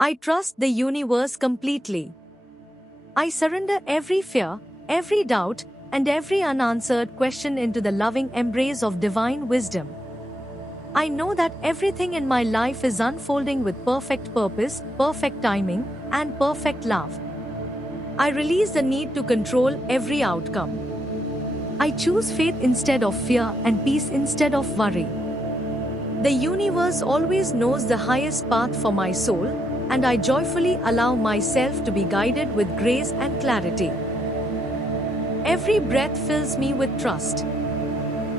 I trust the universe completely. I surrender every fear, every doubt, and every unanswered question into the loving embrace of divine wisdom. I know that everything in my life is unfolding with perfect purpose, perfect timing, and perfect love. I release the need to control every outcome. I choose faith instead of fear and peace instead of worry. The universe always knows the highest path for my soul, and I joyfully allow myself to be guided with grace and clarity. Every breath fills me with trust.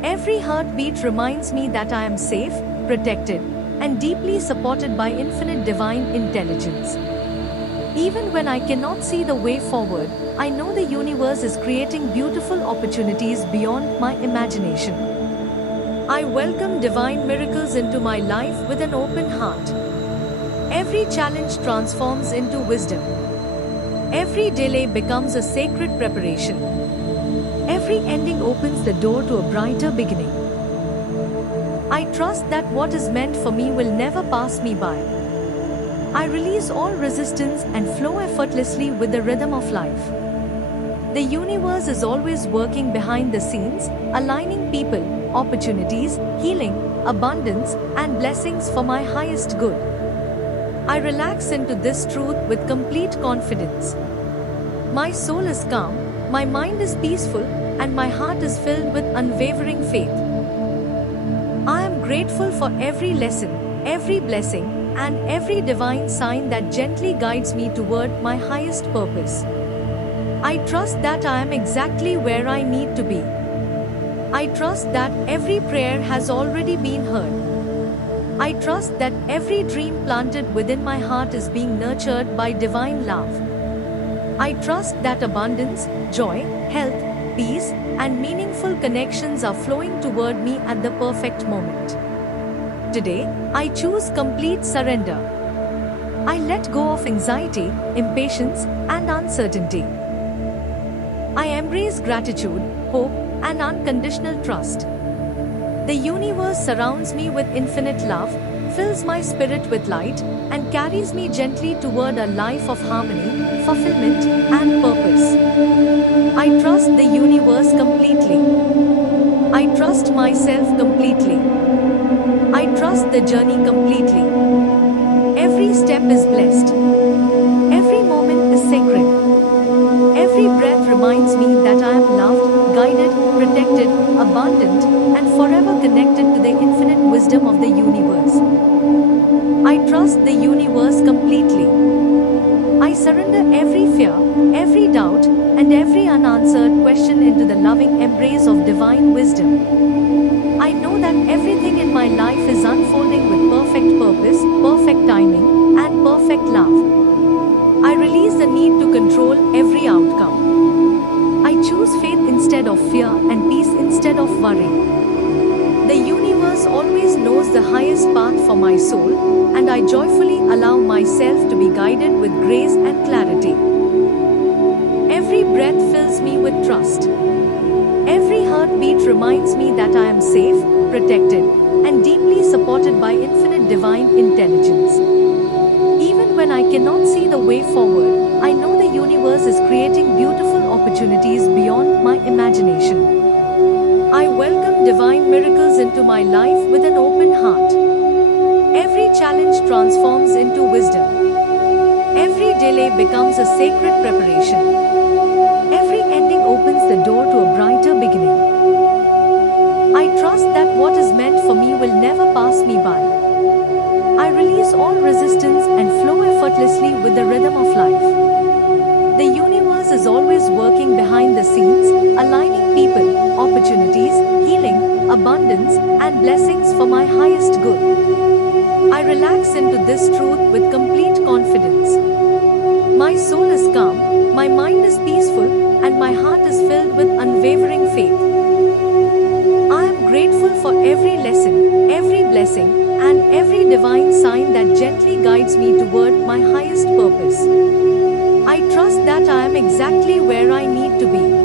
Every heartbeat reminds me that I am safe, protected, and deeply supported by infinite divine intelligence. Even when I cannot see the way forward, I know the universe is creating beautiful opportunities beyond my imagination. I welcome divine miracles into my life with an open heart. Every challenge transforms into wisdom. Every delay becomes a sacred preparation. Every ending opens the door to a brighter beginning. I trust that what is meant for me will never pass me by. I release all resistance and flow effortlessly with the rhythm of life. The universe is always working behind the scenes, aligning people, opportunities, healing, abundance, and blessings for my highest good. I relax into this truth with complete confidence. My soul is calm, my mind is peaceful, and my heart is filled with unwavering faith. I am grateful for every lesson, every blessing, and every divine sign that gently guides me toward my highest purpose. I trust that I am exactly where I need to be. I trust that every prayer has already been heard. I trust that every dream planted within my heart is being nurtured by divine love. I trust that abundance, joy, health, peace, and meaningful connections are flowing toward me at the perfect moment. Today, I choose complete surrender. I let go of anxiety, impatience, and uncertainty. I embrace gratitude, hope, and unconditional trust. The universe surrounds me with infinite love, fills my spirit with light, and carries me gently toward a life of harmony, fulfillment, and purpose. I trust the universe completely. I trust myself completely. I trust the journey completely. Every step is blessed. Every moment is sacred. Every breath reminds me that I am loved, guided, protected, abundant, and forever connected to the infinite wisdom of the universe. I trust the universe completely. I surrender every fear, every doubt, and every unanswered question into the loving embrace of divine wisdom. I know that everything in my life is unfolding with perfect purpose, perfect timing, and perfect love. I release the need to control every outcome. I choose faith instead of fear and peace instead of worry. The universe always knows the highest path for my soul, and I joyfully allow myself to be guided with grace and clarity. Every breath fills me with trust. Every heartbeat reminds me that I am safe, protected, and deeply supported by infinite divine intelligence. Even when I cannot see the way forward, I know the universe is creating beautiful opportunities beyond my imagination. I welcome divine miracles into my life with an open heart. Every challenge transforms into wisdom. Every delay becomes a sacred preparation. Every ending opens the door to a brighter beginning. I trust that what is meant for me will never pass me by. I release all resistance and flow effortlessly with the rhythm of life. The universe is always working behind the scenes, aligning people, opportunities, healing, abundance, and blessings for my highest good. I relax into this truth with complete confidence. My soul is calm, my mind is peaceful, and my heart is filled with unwavering faith. I am grateful for every lesson, every blessing, and every divine sign that gently guides me toward my highest purpose. I trust that I am exactly where I need to be.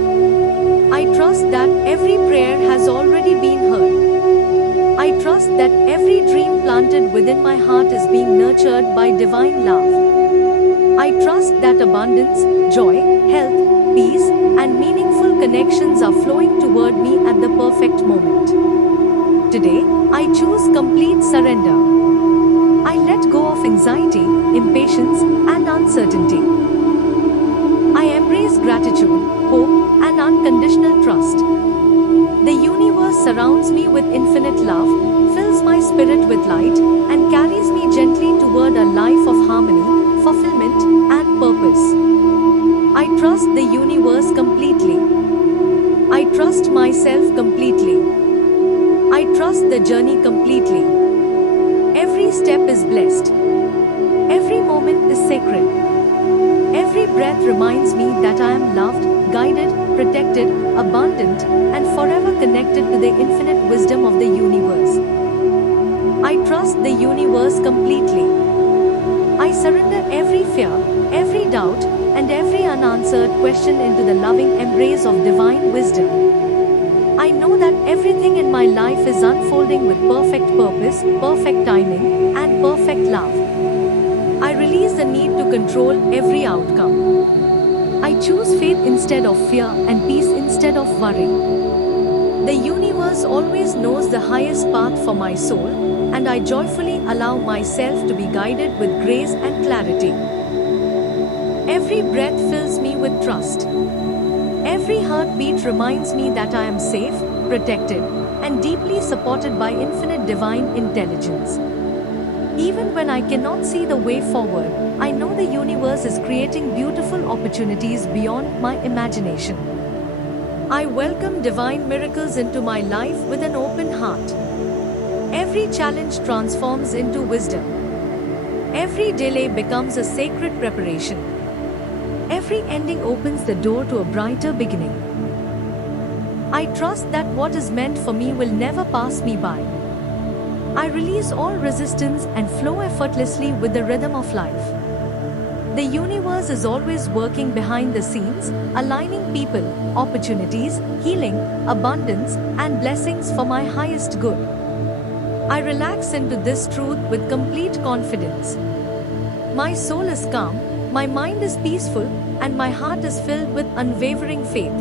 I trust that every prayer has already been heard. I trust that every dream planted within my heart is being nurtured by divine love. I trust that abundance, joy, health, peace, and meaningful connections are flowing toward me at the perfect moment. Today, I choose complete surrender. I let go of anxiety, impatience, and uncertainty. I embrace gratitude, hope, and unconditional trust. The universe surrounds me with infinite love, fills my spirit with light, and carries me gently toward a life of harmony, fulfillment, and purpose. I trust the universe completely. I trust myself completely. I trust the journey completely. Every step is blessed. Every moment is sacred. Every breath reminds me that I am loved, guided, protected, abundant, and forever connected to the infinite wisdom of the universe. I trust the universe completely. I surrender every fear, every doubt, and every unanswered question into the loving embrace of divine wisdom. I know that everything in my life is unfolding with perfect purpose, perfect timing, and perfect love. I release the need to control every outcome. I choose faith instead of fear and peace instead of worry. The universe always knows the highest path for my soul, and I joyfully allow myself to be guided with grace and clarity. Every breath fills me with trust. Every heartbeat reminds me that I am safe, protected, and deeply supported by infinite divine intelligence. Even when I cannot see the way forward, I know the universe is creating beautiful opportunities beyond my imagination. I welcome divine miracles into my life with an open heart. Every challenge transforms into wisdom. Every delay becomes a sacred preparation. Every ending opens the door to a brighter beginning. I trust that what is meant for me will never pass me by. I release all resistance and flow effortlessly with the rhythm of life. The universe is always working behind the scenes, aligning people, opportunities, healing, abundance, and blessings for my highest good. I relax into this truth with complete confidence. My soul is calm, my mind is peaceful, and my heart is filled with unwavering faith.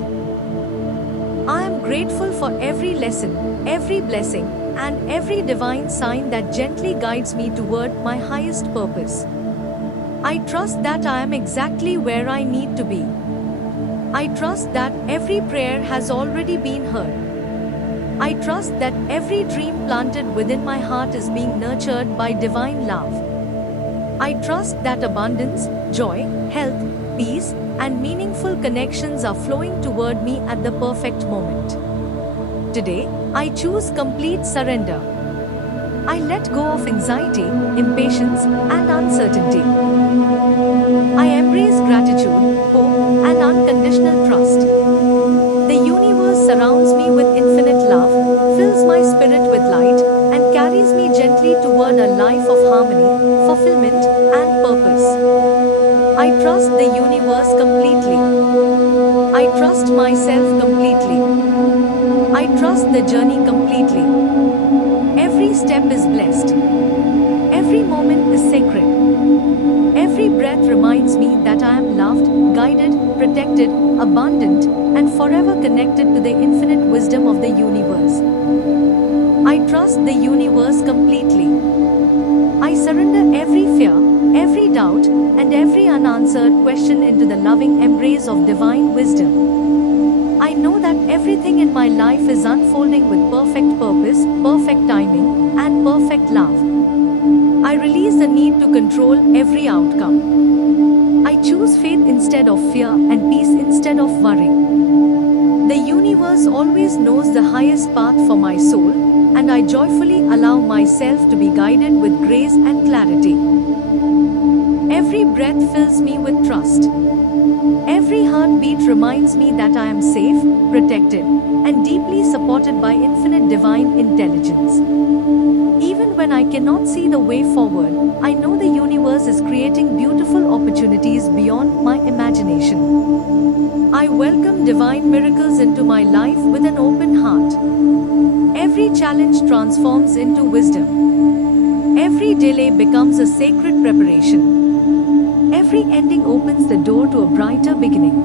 I am grateful for every lesson, every blessing, and every divine sign that gently guides me toward my highest purpose. I trust that I am exactly where I need to be. I trust that every prayer has already been heard. I trust that every dream planted within my heart is being nurtured by divine love. I trust that abundance, joy, health, peace, and meaningful connections are flowing toward me at the perfect moment. Today, I choose complete surrender. I let go of anxiety, impatience, and uncertainty. I embrace gratitude, hope, and unconditional trust. The universe surrounds me with infinite love, fills my spirit with light, and carries me gently toward a life of harmony, fulfillment, and purpose. I trust the universe completely. I trust myself completely. I trust the journey completely. Every step is blessed. Every moment is sacred. Every breath reminds me that I am loved, guided, protected, abundant, and forever connected to the infinite wisdom of the universe. I trust the universe completely. I surrender every fear, every doubt, and every unanswered question into the loving embrace of divine wisdom. I know that everything in my life is unfolding with perfect purpose, perfect timing, and perfect love. I release the need to control every outcome. I choose faith instead of fear and peace instead of worry. The universe always knows the highest path for my soul, and I joyfully allow myself to be guided with grace and clarity. Every breath fills me with trust. Every heartbeat reminds me that I am safe, protected, and deeply supported by infinite divine intelligence. Even when I cannot see the way forward, I know the universe is creating beautiful opportunities beyond my imagination. I welcome divine miracles into my life with an open heart. Every challenge transforms into wisdom. Every delay becomes a sacred preparation. Every ending opens the door to a brighter beginning.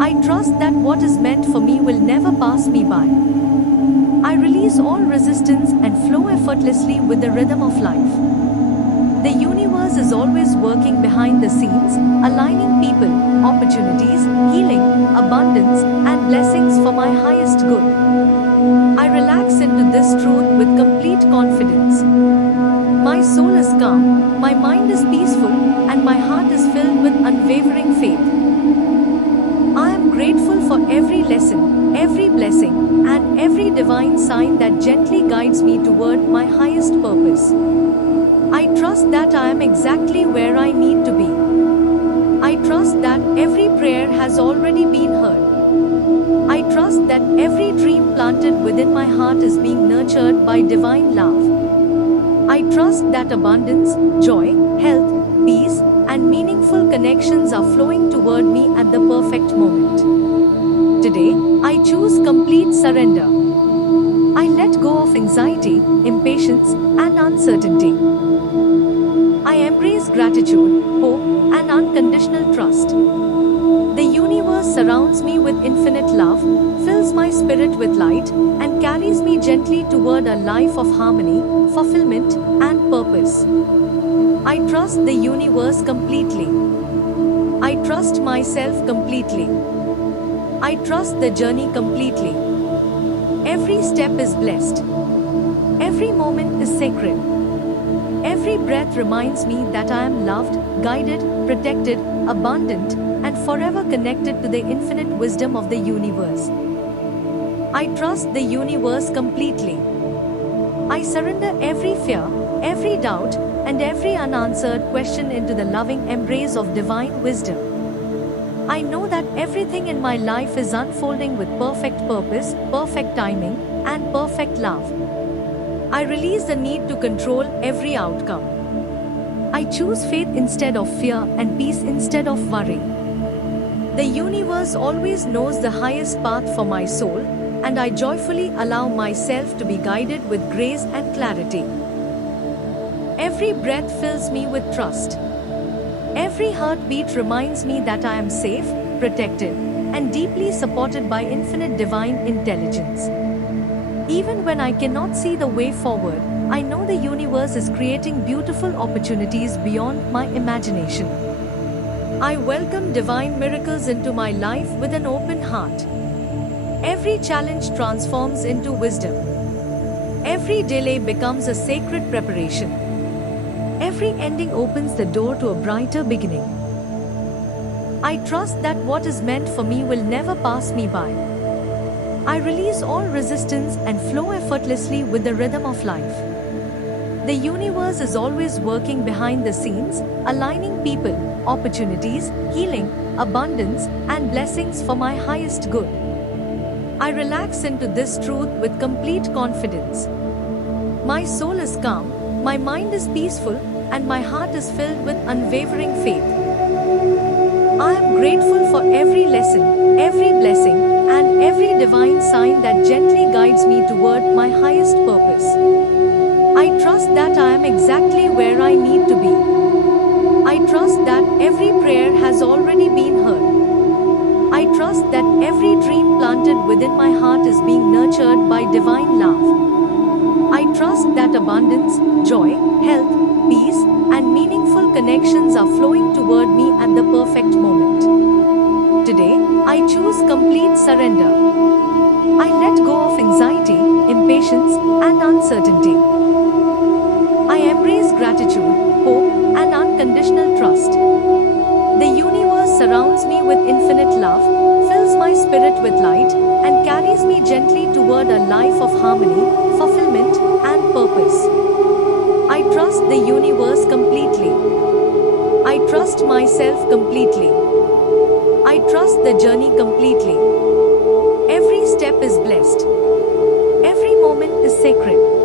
I trust that what is meant for me will never pass me by. I release all resistance and flow effortlessly with the rhythm of life. The universe is always working behind the scenes, aligning people, opportunities, healing, abundance, and blessings for my highest good. I relax into this truth with complete confidence. My soul is calm, my mind is peaceful, and my heart is filled with unwavering faith. I am grateful for every lesson, every blessing, and every divine sign that gently guides me toward my highest purpose. I trust that I am exactly where I need to be. I trust that every prayer has already been heard. I trust that every dream planted within my heart is being nurtured by divine love. I trust that abundance, joy, health, peace, and meaningful connections are flowing toward me at the perfect moment. Today, I choose complete surrender. I let go of anxiety, impatience, and uncertainty. I embrace gratitude, hope, and unconditional trust. The universe surrounds me with infinite love, fills my spirit with light, and carries me gently toward a life of harmony, fulfillment, and purpose. I trust the universe completely. I trust myself completely. I trust the journey completely. Every step is blessed. Every moment is sacred. Every breath reminds me that I am loved, guided, protected, abundant, and forever connected to the infinite wisdom of the universe. I trust the universe completely. I surrender every fear, every doubt, and every unanswered question into the loving embrace of divine wisdom. I know that everything in my life is unfolding with perfect purpose, perfect timing, and perfect love. I release the need to control every outcome. I choose faith instead of fear and peace instead of worry. The universe always knows the highest path for my soul, and I joyfully allow myself to be guided with grace and clarity. Every breath fills me with trust. Every heartbeat reminds me that I am safe, protected, and deeply supported by infinite divine intelligence. Even when I cannot see the way forward, I know the universe is creating beautiful opportunities beyond my imagination. I welcome divine miracles into my life with an open heart. Every challenge transforms into wisdom. Every delay becomes a sacred preparation. Every ending opens the door to a brighter beginning. I trust that what is meant for me will never pass me by. I release all resistance and flow effortlessly with the rhythm of life. The universe is always working behind the scenes, aligning people, opportunities, healing, abundance, and blessings for my highest good. I relax into this truth with complete confidence. My soul is calm, my mind is peaceful, and my heart is filled with unwavering faith. I am grateful for every lesson, every blessing, and every divine sign that gently guides me toward my highest purpose. I trust that I am exactly where I need to be. I trust that every prayer has already been heard. I trust that every dream planted within my heart is being nurtured by divine love. I trust that abundance, joy, health, peace, and meaningful connections are flowing toward me at the perfect moment. Today, I choose complete surrender. I let go of anxiety, impatience, and uncertainty. I embrace gratitude, hope, and unconditional trust. The universe surrounds me with infinite love, fills my spirit with light, and carries me gently toward a life of harmony, fulfillment, and purpose. I trust the universe completely. I trust myself completely. I trust the journey completely. Every step is blessed. Every moment is sacred.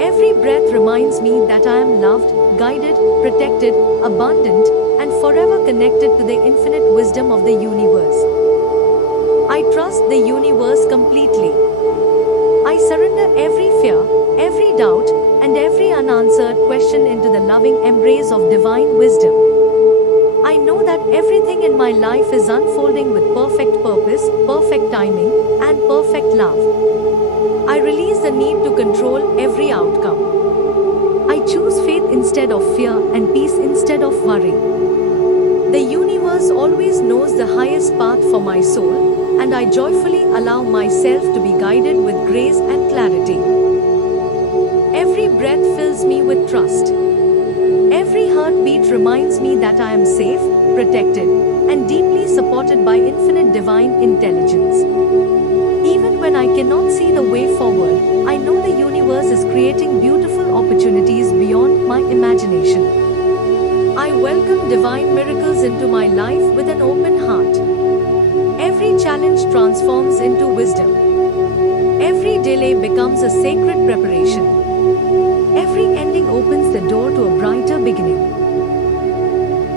Every breath reminds me that I am loved, guided, protected, abundant, and forever connected to the infinite wisdom of the universe. I trust the universe completely. surrender every fear, every doubt, and every unanswered question into the loving embrace of divine wisdom. I know that everything in my life is unfolding with perfect purpose, perfect timing, and perfect love. I release the need to control every outcome. I choose faith instead of fear and peace instead of worry. The universe always knows the highest path for my soul, and I joyfully allow myself to be guided with grace and clarity. Every breath fills me with trust. Every heartbeat reminds me that I am safe, protected, and deeply supported by infinite divine intelligence. Even when I cannot see the way forward, I know the universe is creating beautiful opportunities beyond my imagination. I welcome divine miracles into my life with an open heart. Every challenge transforms into wisdom. Every delay becomes a sacred preparation. Every ending opens the door to a brighter beginning.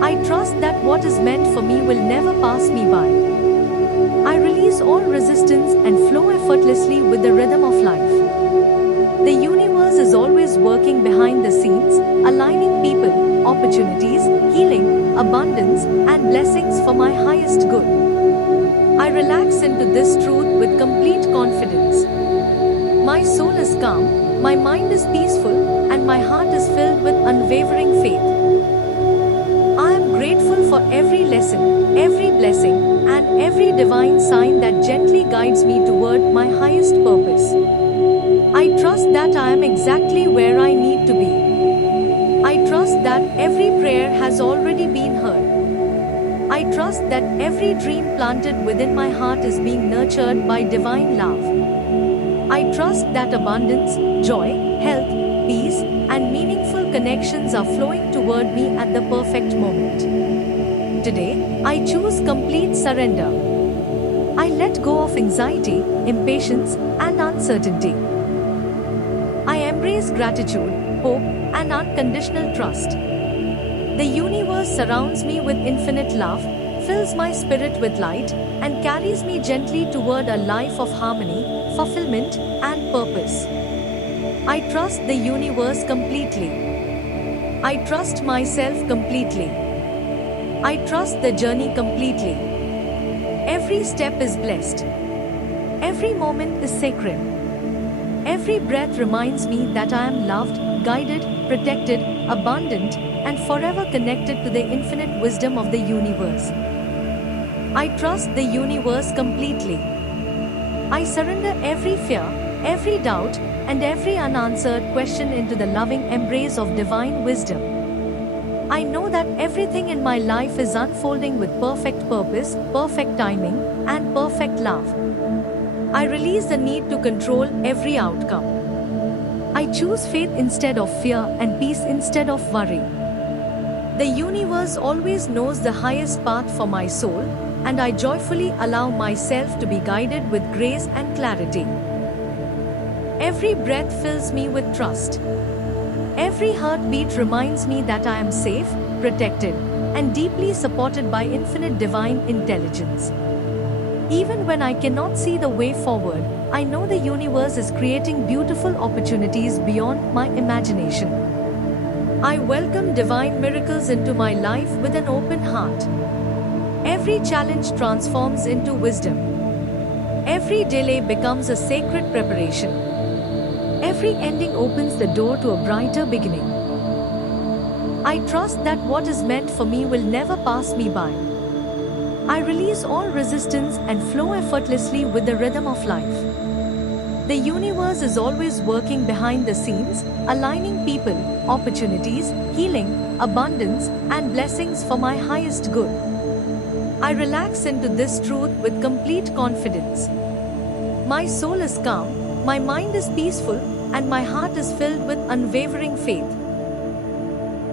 I trust that what is meant for me will never pass me by. I release all resistance and flow effortlessly with the rhythm of life. The universe is always working behind the scenes, aligning people, opportunities, healing, abundance, and blessings for my highest good. I relax into this truth with complete confidence. My soul is calm, my mind is peaceful, and my heart is filled with unwavering faith. I am grateful for every lesson, every blessing, and every divine sign that gently guides me toward my highest purpose. I trust that I am exactly where I need to be. I trust that every prayer has already been heard. I trust that every dream planted within my heart is being nurtured by divine love. I trust that abundance, joy, health, peace, and meaningful connections are flowing toward me at the perfect moment. Today, I choose complete surrender. I let go of anxiety, impatience, and uncertainty. I embrace gratitude, hope, and unconditional trust. The universe surrounds me with infinite love, fills my spirit with light, and carries me gently toward a life of harmony, fulfillment, and purpose. I trust the universe completely. I trust myself completely. I trust the journey completely. Every step is blessed. Every moment is sacred. Every breath reminds me that I am loved, guided, protected, abundant, and forever connected to the infinite wisdom of the universe. I trust the universe completely. I surrender every fear, every doubt, and every unanswered question into the loving embrace of divine wisdom. I know that everything in my life is unfolding with perfect purpose, perfect timing, and perfect love. I release the need to control every outcome. I choose faith instead of fear and peace instead of worry. The universe always knows the highest path for my soul, and I joyfully allow myself to be guided with grace and clarity. Every breath fills me with trust. Every heartbeat reminds me that I am safe, protected, and deeply supported by infinite divine intelligence. Even when I cannot see the way forward, I know the universe is creating beautiful opportunities beyond my imagination. I welcome divine miracles into my life with an open heart. Every challenge transforms into wisdom. Every delay becomes a sacred preparation. Every ending opens the door to a brighter beginning. I trust that what is meant for me will never pass me by. I release all resistance and flow effortlessly with the rhythm of life. The universe is always working behind the scenes, aligning people, opportunities, healing, abundance, and blessings for my highest good. I relax into this truth with complete confidence. My soul is calm, my mind is peaceful, and my heart is filled with unwavering faith.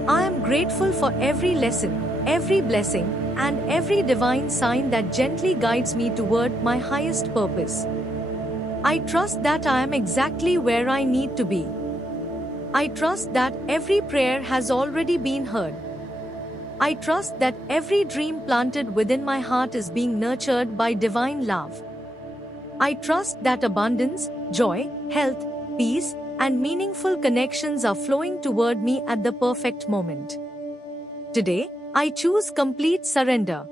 I am grateful for every lesson, every blessing, and every divine sign that gently guides me toward my highest purpose. I trust that I am exactly where I need to be. I trust that every prayer has already been heard. I trust that every dream planted within my heart is being nurtured by divine love. I trust that abundance, joy, health, peace, and meaningful connections are flowing toward me at the perfect moment. Today, I choose complete surrender.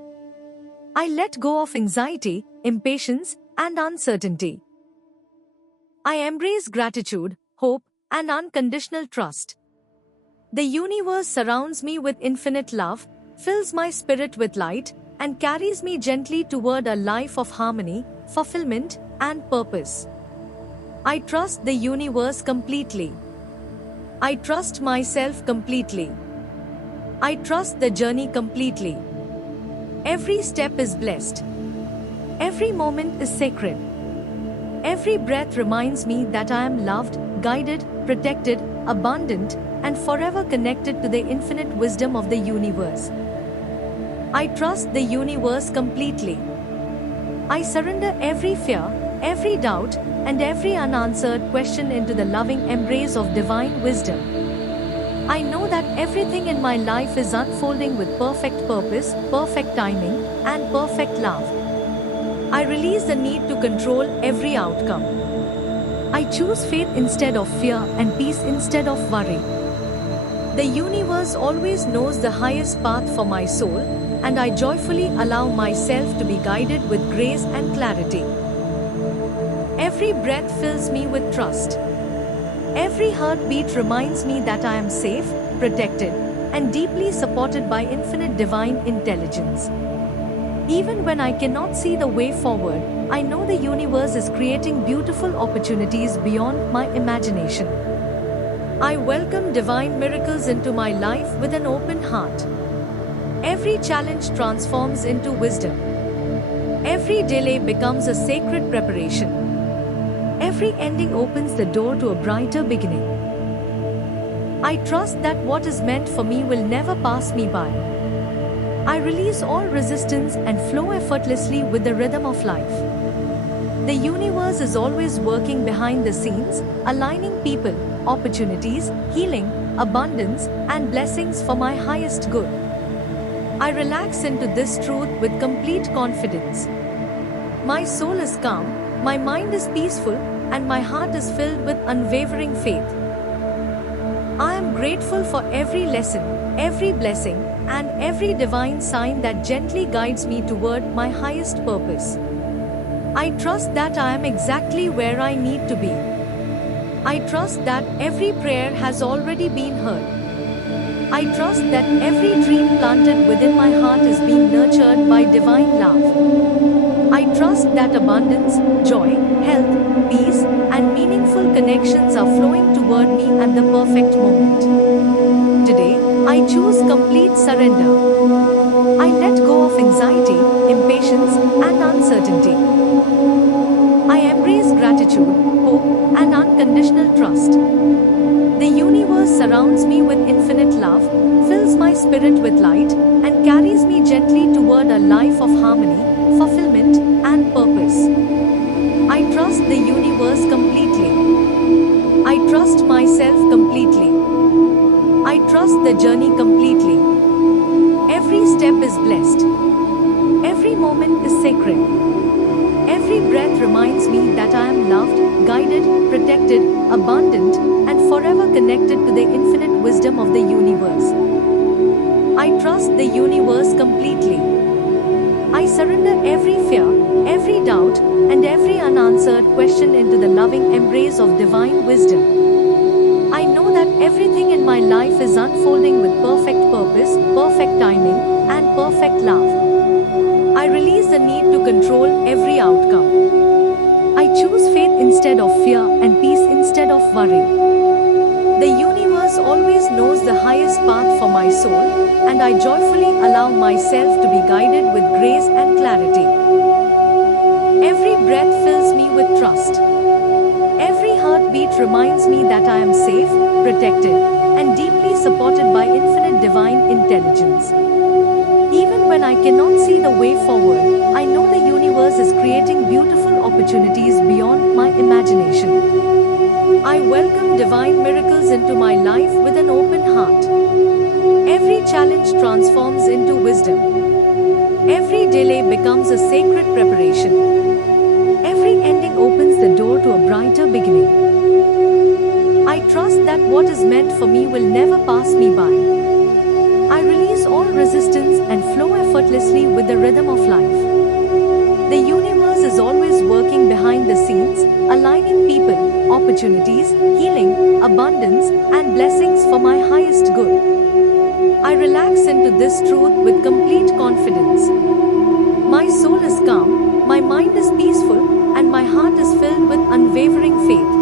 I let go of anxiety, impatience, and uncertainty. I embrace gratitude, hope, and unconditional trust. The universe surrounds me with infinite love, fills my spirit with light, and carries me gently toward a life of harmony, fulfillment, and purpose. I trust the universe completely. I trust myself completely. I trust the journey completely. Every step is blessed. Every moment is sacred. Every breath reminds me that I am loved, guided, protected, abundant, and forever connected to the infinite wisdom of the universe. I trust the universe completely. I surrender every fear, every doubt, and every unanswered question into the loving embrace of divine wisdom. I know that everything in my life is unfolding with perfect purpose, perfect timing, and perfect love. I release the need to control every outcome. I choose faith instead of fear and peace instead of worry. The universe always knows the highest path for my soul, and I joyfully allow myself to be guided with grace and clarity. Every breath fills me with trust. Every heartbeat reminds me that I am safe, protected, and deeply supported by infinite divine intelligence. Even when I cannot see the way forward, I know the universe is creating beautiful opportunities beyond my imagination. I welcome divine miracles into my life with an open heart. Every challenge transforms into wisdom. Every delay becomes a sacred preparation. Every ending opens the door to a brighter beginning. I trust that what is meant for me will never pass me by. I release all resistance and flow effortlessly with the rhythm of life. The universe is always working behind the scenes, aligning people, opportunities, healing, abundance, and blessings for my highest good. I relax into this truth with complete confidence. My soul is calm, my mind is peaceful, and my heart is filled with unwavering faith. I am grateful for every lesson, every blessing, and every divine sign that gently guides me toward my highest purpose. I trust that I am exactly where I need to be. I trust that every prayer has already been heard. I trust that every dream planted within my heart is being nurtured by divine love. I trust that abundance, joy, health, peace, and meaningful connections are flowing toward me at the perfect moment. Today, I choose complete surrender. I let go of anxiety, impatience, and uncertainty. I embrace gratitude, hope, and unconditional trust. The universe surrounds me with infinite love, fills my spirit with light, and carries me gently toward a life of harmony, fulfillment, and purpose. I trust the universe completely. I trust myself completely. I trust the journey completely. Every step is blessed. Every moment is sacred. Every breath reminds me that I am loved, guided, protected, abundant, and forever connected to the infinite wisdom of the universe. I trust the universe completely. I surrender every fear, every doubt, and every unanswered question into the loving embrace of divine wisdom. I know that everything in my life is unfolding with perfect purpose, perfect timing, and perfect love. I release the need to control every outcome. I choose faith instead of fear and peace instead of worry. The universe always knows the highest path for my soul, and I joyfully allow myself to be guided with grace and clarity. Every breath fills me with trust. Every heartbeat reminds me that I am safe, protected, and deeply supported by infinite divine intelligence. Even when I cannot see the way forward, I know the universe is creating beautiful opportunities beyond my imagination. I welcome divine miracles into my life with an open heart. Every challenge transforms into wisdom. Every delay becomes a sacred preparation. Every ending opens the door to a brighter beginning. I trust that what is meant for me will never pass me by. I release all resistance and flow effortlessly with the rhythm of life. The universe is always working behind the scenes, aligning people, opportunities, healing, abundance, and blessings for my highest good. I relax into this truth with complete confidence. My soul is calm, my mind is peaceful, and my heart is filled with unwavering faith.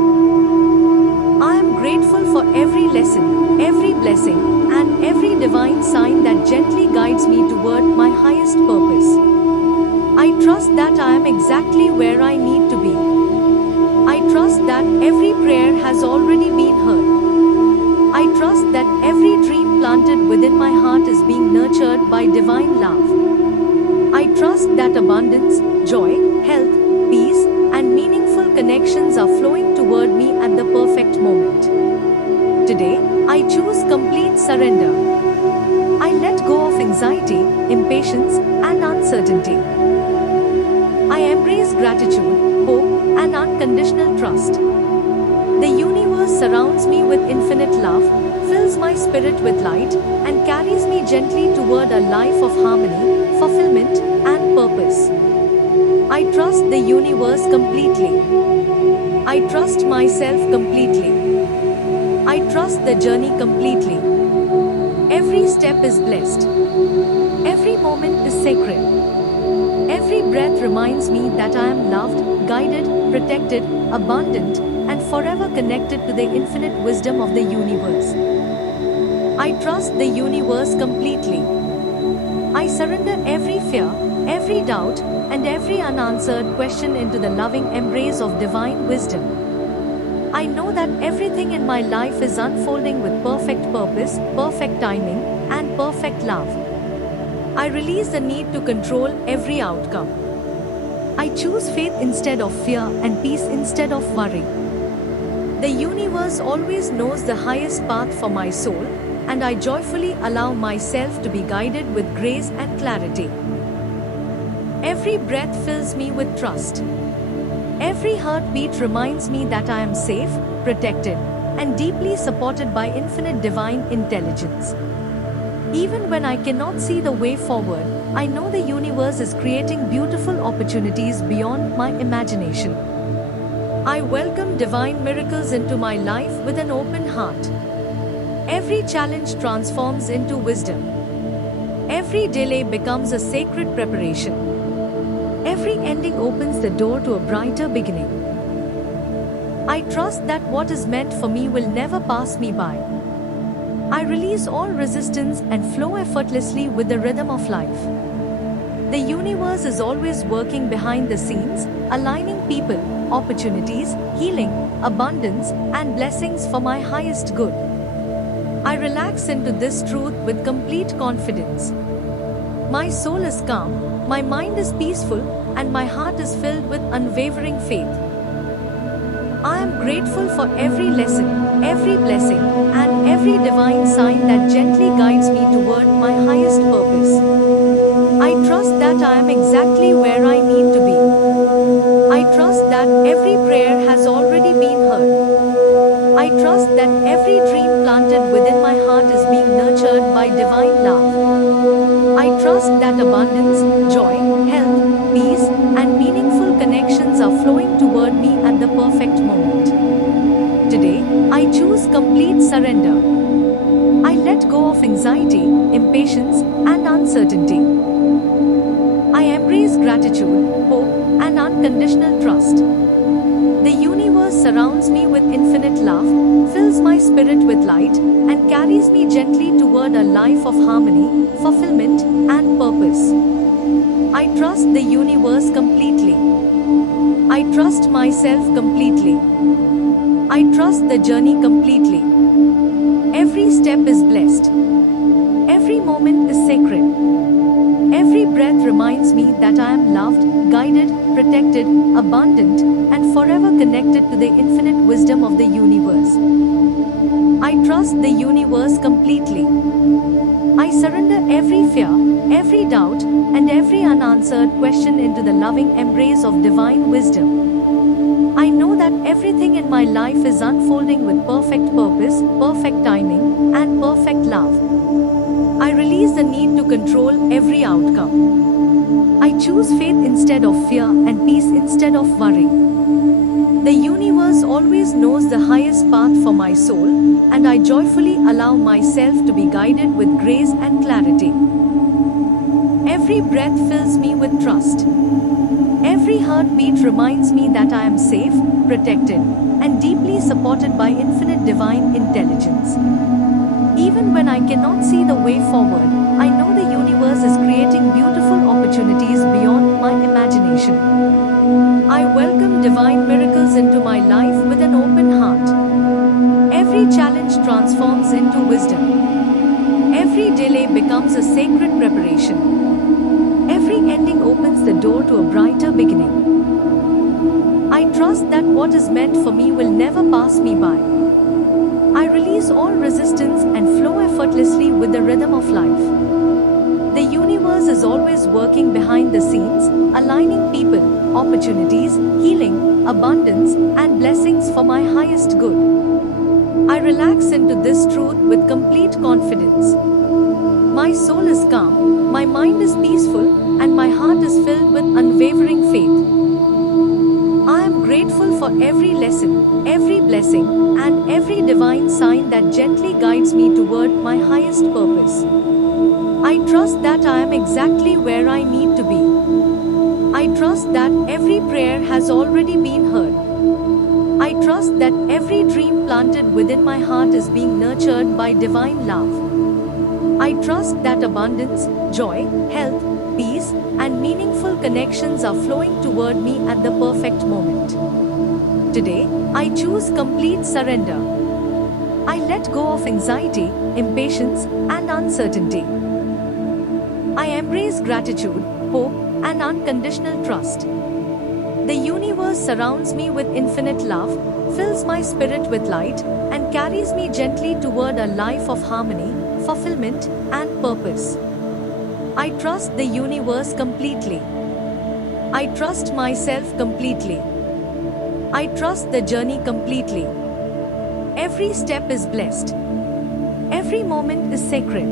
I am grateful for every lesson, every blessing, and every divine sign that gently guides me toward my highest purpose. I trust that I am exactly where I need to be. I trust that every prayer has already been heard. I trust that every dream planted within my heart is being nurtured by divine love. I trust that abundance, joy, health, peace, and meaningful connections are flowing toward me at the perfect moment. Today, I choose complete surrender. I let go of anxiety, impatience, and uncertainty. I embrace gratitude, hope, and unconditional trust. The universe surrounds me with infinite love, fills my spirit with light, and carries me gently toward a life of harmony, fulfillment, and purpose. I trust the universe completely. I trust myself completely. I trust the journey completely. Every step is blessed. Every moment is sacred. Every breath reminds me that I am loved, guided, protected, abundant, and forever connected to the infinite wisdom of the universe. I trust the universe completely. I surrender every fear, every doubt, and every unanswered question into the loving embrace of divine wisdom. I know that everything in my life is unfolding with perfect purpose, perfect timing, and perfect love. I release the need to control every outcome. I choose faith instead of fear and peace instead of worry. The universe always knows the highest path for my soul, and I joyfully allow myself to be guided with grace and clarity. Every breath fills me with trust. Every heartbeat reminds me that I am safe, protected, and deeply supported by infinite divine intelligence. Even when I cannot see the way forward, I know the universe is creating beautiful opportunities beyond my imagination. I welcome divine miracles into my life with an open heart. Every challenge transforms into wisdom. Every delay becomes a sacred preparation. Every ending opens the door to a brighter beginning. I trust that what is meant for me will never pass me by. I release all resistance and flow effortlessly with the rhythm of life. The universe is always working behind the scenes, aligning people, opportunities, healing, abundance, and blessings for my highest good. I relax into this truth with complete confidence. My soul is calm, my mind is peaceful, and my heart is filled with unwavering faith. I am grateful for every lesson, every blessing, and every divine sign that gently guides me toward my highest purpose. I trust that I am exactly where I need to be. I trust that every prayer has already been heard. I trust that every dream planted within my heart is being nurtured by divine love. I trust that abundance, joy, health, peace, and meaningful connections are flowing toward me at the perfect moment. Today, I choose complete surrender. I let go of anxiety, impatience, and uncertainty. I embrace gratitude, hope, and unconditional trust. The universe surrounds me with infinite love, fills my spirit with light, and carries me gently toward a life of harmony, fulfillment, and purpose. I trust the universe completely. I trust myself completely. I trust the journey completely. Every step is blessed. Every moment is sacred. Every breath reminds me that I am loved, guided, protected, abundant, and forever connected to the infinite wisdom of the universe. I trust the universe completely. I surrender every fear, every doubt, and every unanswered question into the loving embrace of divine wisdom. I know that everything in my life is unfolding with perfect purpose, perfect timing, and perfect love. I release the need to control every outcome. I choose faith instead of fear and peace instead of worry. The universe always knows the highest path for my soul, and I joyfully allow myself to be guided with grace and clarity. Every breath fills me with trust. Every heartbeat reminds me that I am safe, protected, and deeply supported by infinite divine intelligence. Even when I cannot see the way forward, I know the universe is creating beautiful opportunities beyond my imagination. I welcome divine miracles into my life with an open heart. Every challenge transforms into wisdom. Every delay becomes a sacred preparation. Every ending opens the door to a brighter beginning. I trust that what is meant for me will never pass me by. I release all resistance and flow effortlessly with the rhythm of life. The universe is always working behind the scenes, aligning people, opportunities, healing, abundance, and blessings for my highest good. I relax into this truth with complete confidence. My soul is calm, my mind is peaceful, and my heart is filled with unwavering faith. I am grateful for every lesson, every blessing, and every divine sign that gently guides me toward my highest purpose. I trust that I am exactly where I need to be. I trust that every prayer has already been heard. I trust that every dream planted within my heart is being nurtured by divine love. I trust that abundance, joy, health, peace, and meaningful connections are flowing toward me at the perfect moment. Today, I choose complete surrender. I let go of anxiety, impatience, and uncertainty. I embrace gratitude, hope, and unconditional trust. The universe surrounds me with infinite love, fills my spirit with light, and carries me gently toward a life of harmony, fulfillment, and purpose. I trust the universe completely. I trust myself completely. I trust the journey completely. Every step is blessed. Every moment is sacred.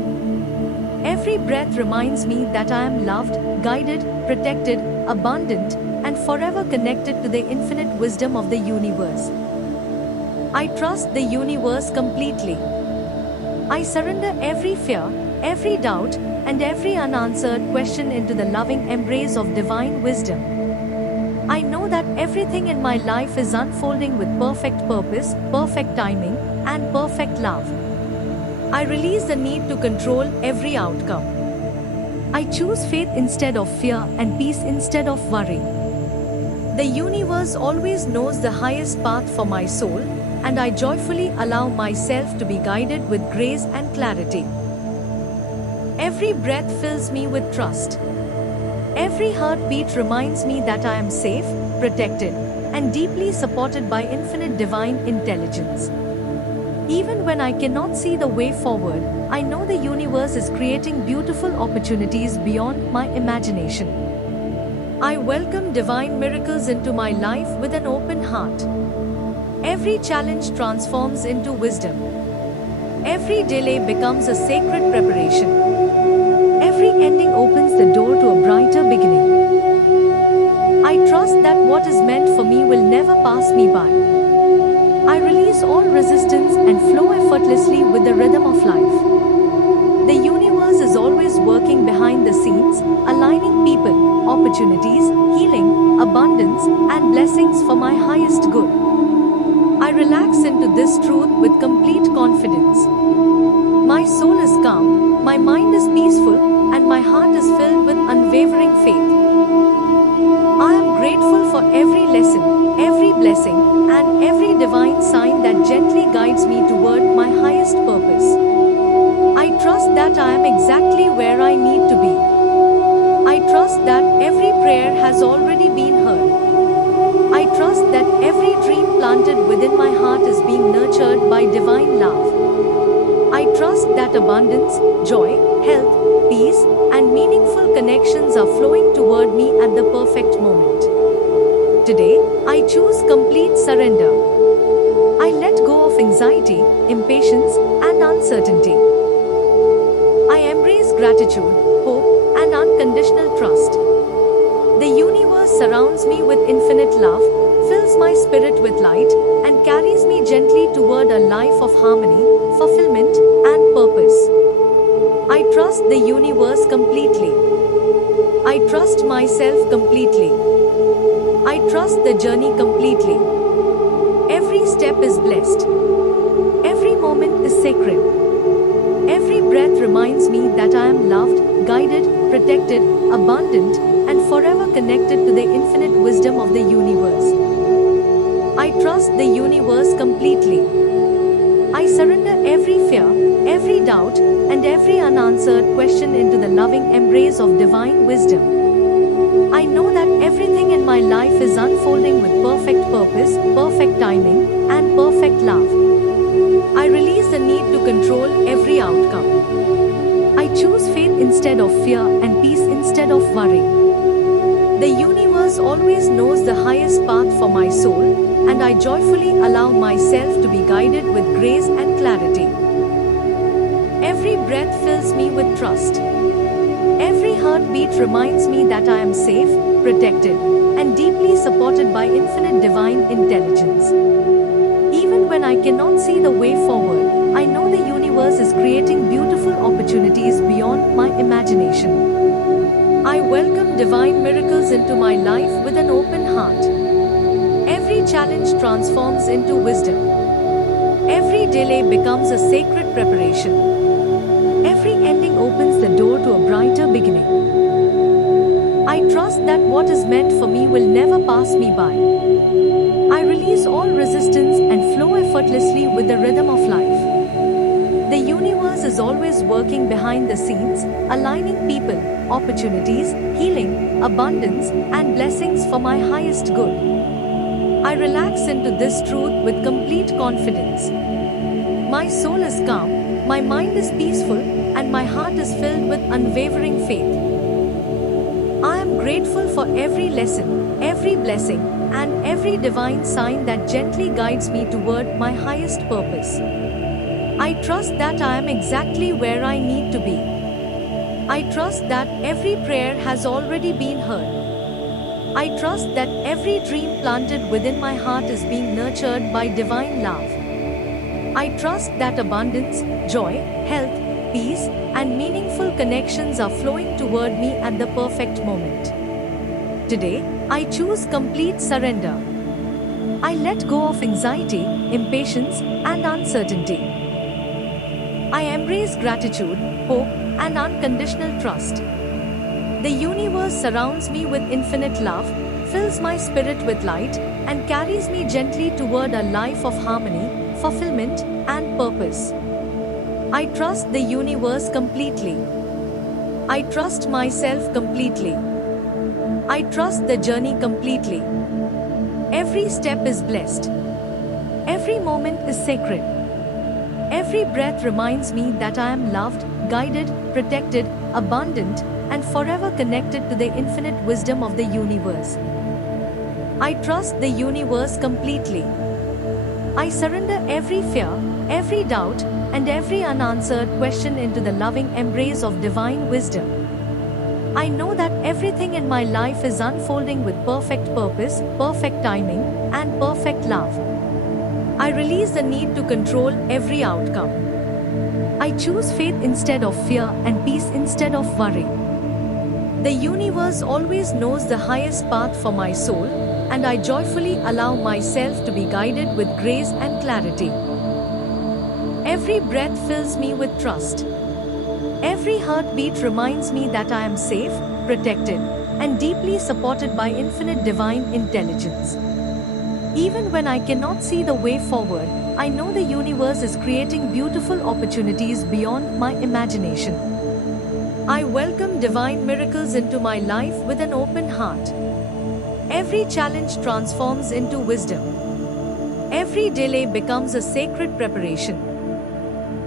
Every breath reminds me that I am loved, guided, protected, abundant, and forever connected to the infinite wisdom of the universe. I trust the universe completely. I surrender every fear, every doubt, and every unanswered question into the loving embrace of divine wisdom. I know that everything in my life is unfolding with perfect purpose, perfect timing, and perfect love. I release the need to control every outcome. I choose faith instead of fear and peace instead of worry. The universe always knows the highest path for my soul, and I joyfully allow myself to be guided with grace and clarity. Every breath fills me with trust. Every heartbeat reminds me that I am safe, protected, and deeply supported by infinite divine intelligence. Even when I cannot see the way forward, I know the universe is creating beautiful opportunities beyond my imagination. I welcome divine miracles into my life with an open heart. Every challenge transforms into wisdom. Every delay becomes a sacred preparation. Every ending opens the door to a brighter beginning. I trust that what is meant for me will never pass me by. I release all resistance and flow effortlessly with the rhythm of life. The universe is always working behind the scenes, aligning people, opportunities, healing, abundance, and blessings for my highest good. I relax into this truth with complete confidence. My soul is calm, my mind is peaceful, and my heart is filled with unwavering faith. I am grateful for every lesson, every blessing, and every divine sign that gently guides me toward my highest purpose. I trust that I am exactly where I need to be. I trust that every prayer has already been heard. I trust that every dream planted within my heart is being nurtured by divine love. I trust that abundance, joy, health, peace, and meaningful connections are flowing toward me at the perfect moment. Today, I choose complete surrender. I let go of anxiety, impatience, and uncertainty. I embrace gratitude, hope, and unconditional trust. The universe surrounds me with infinite love, fills my spirit with light, and carries me gently toward a life of harmony, fulfillment, and purpose. I trust the universe completely. I trust myself completely. I trust the journey completely. Every step is blessed. Every moment is sacred. Every breath reminds me that I am loved, guided, protected, abundant, and forever connected to the infinite wisdom of the universe. I trust the universe completely. I surrender every fear, every doubt, and every unanswered question into the loving embrace of divine wisdom. I know that everything in my life is unfolding with perfect purpose, perfect timing, and perfect love. I release the need to control every outcome. I choose faith instead of fear and peace instead of worry. The universe always knows the highest path for my soul, and I joyfully allow myself to be guided with grace and clarity. Every breath fills me with trust. Every heartbeat reminds me that I am safe, protected, and deeply supported by infinite divine intelligence. Even when I cannot see the way forward, I know the universe is creating beautiful opportunities beyond my imagination. I welcome divine miracles into my life with an open heart. Every challenge transforms into wisdom. Every delay becomes a sacred preparation. Every ending opens the door to a brighter beginning. I trust that what is meant for me will never pass me by. I release all resistance and flow effortlessly with the rhythm of life. The universe is always working behind the scenes, aligning people, opportunities, healing, abundance, and blessings for my highest good. I relax into this truth with complete confidence. My soul is calm, my mind is peaceful, and my heart is filled with unwavering faith. I am grateful for every lesson, every blessing, and every divine sign that gently guides me toward my highest purpose. I trust that I am exactly where I need to be. I trust that every prayer has already been heard. I trust that every dream planted within my heart is being nurtured by divine love. I trust that abundance, joy, health, peace, and meaningful connections are flowing toward me at the perfect moment. Today, I choose complete surrender. I let go of anxiety, impatience, and uncertainty. I embrace gratitude, hope, and unconditional trust. The universe surrounds me with infinite love, fills my spirit with light, and carries me gently toward a life of harmony, fulfillment, and purpose. I trust the universe completely. I trust myself completely. I trust the journey completely. Every step is blessed. Every moment is sacred. Every breath reminds me that I am loved, guided, protected, abundant, and forever connected to the infinite wisdom of the universe. I trust the universe completely. I surrender every fear, every doubt, and every unanswered question into the loving embrace of divine wisdom. I know that everything in my life is unfolding with perfect purpose, perfect timing, and perfect love. I release the need to control every outcome. I choose faith instead of fear and peace instead of worry. The universe always knows the highest path for my soul, and I joyfully allow myself to be guided with grace and clarity. Every breath fills me with trust. Every heartbeat reminds me that I am safe, protected, and deeply supported by infinite divine intelligence. Even when I cannot see the way forward, I know the universe is creating beautiful opportunities beyond my imagination. I welcome divine miracles into my life with an open heart. Every challenge transforms into wisdom. Every delay becomes a sacred preparation.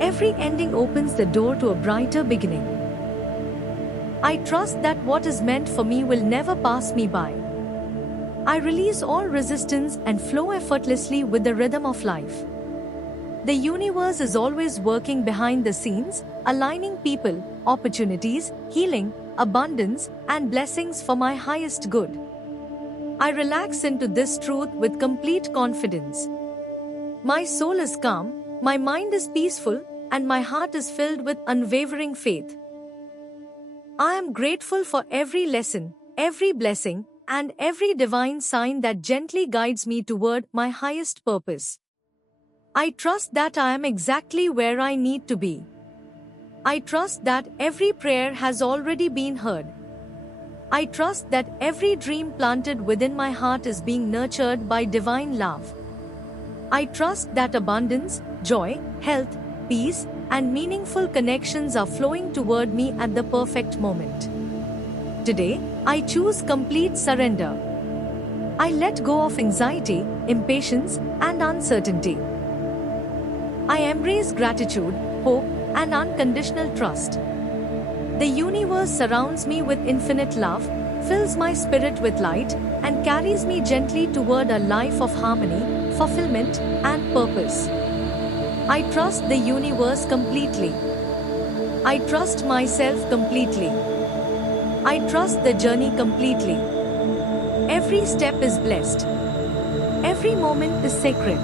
Every ending opens the door to a brighter beginning. I trust that what is meant for me will never pass me by. I release all resistance and flow effortlessly with the rhythm of life. The universe is always working behind the scenes, aligning people, opportunities, healing, abundance, and blessings for my highest good. I relax into this truth with complete confidence. My soul is calm, my mind is peaceful, and my heart is filled with unwavering faith. I am grateful for every lesson, every blessing, and every divine sign that gently guides me toward my highest purpose. I trust that I am exactly where I need to be. I trust that every prayer has already been heard. I trust that every dream planted within my heart is being nurtured by divine love. I trust that abundance, joy, health, peace, and meaningful connections are flowing toward me at the perfect moment. Today, I choose complete surrender. I let go of anxiety, impatience, and uncertainty. I embrace gratitude, hope, and unconditional trust. The universe surrounds me with infinite love, fills my spirit with light, and carries me gently toward a life of harmony, fulfillment, and purpose. I trust the universe completely. I trust myself completely. I trust the journey completely. Every step is blessed. Every moment is sacred.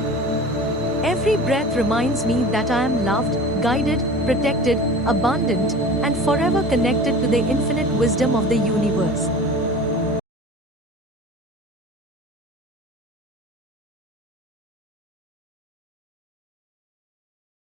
Every breath reminds me that I am loved, guided, protected, abundant, and forever connected to the infinite wisdom of the universe.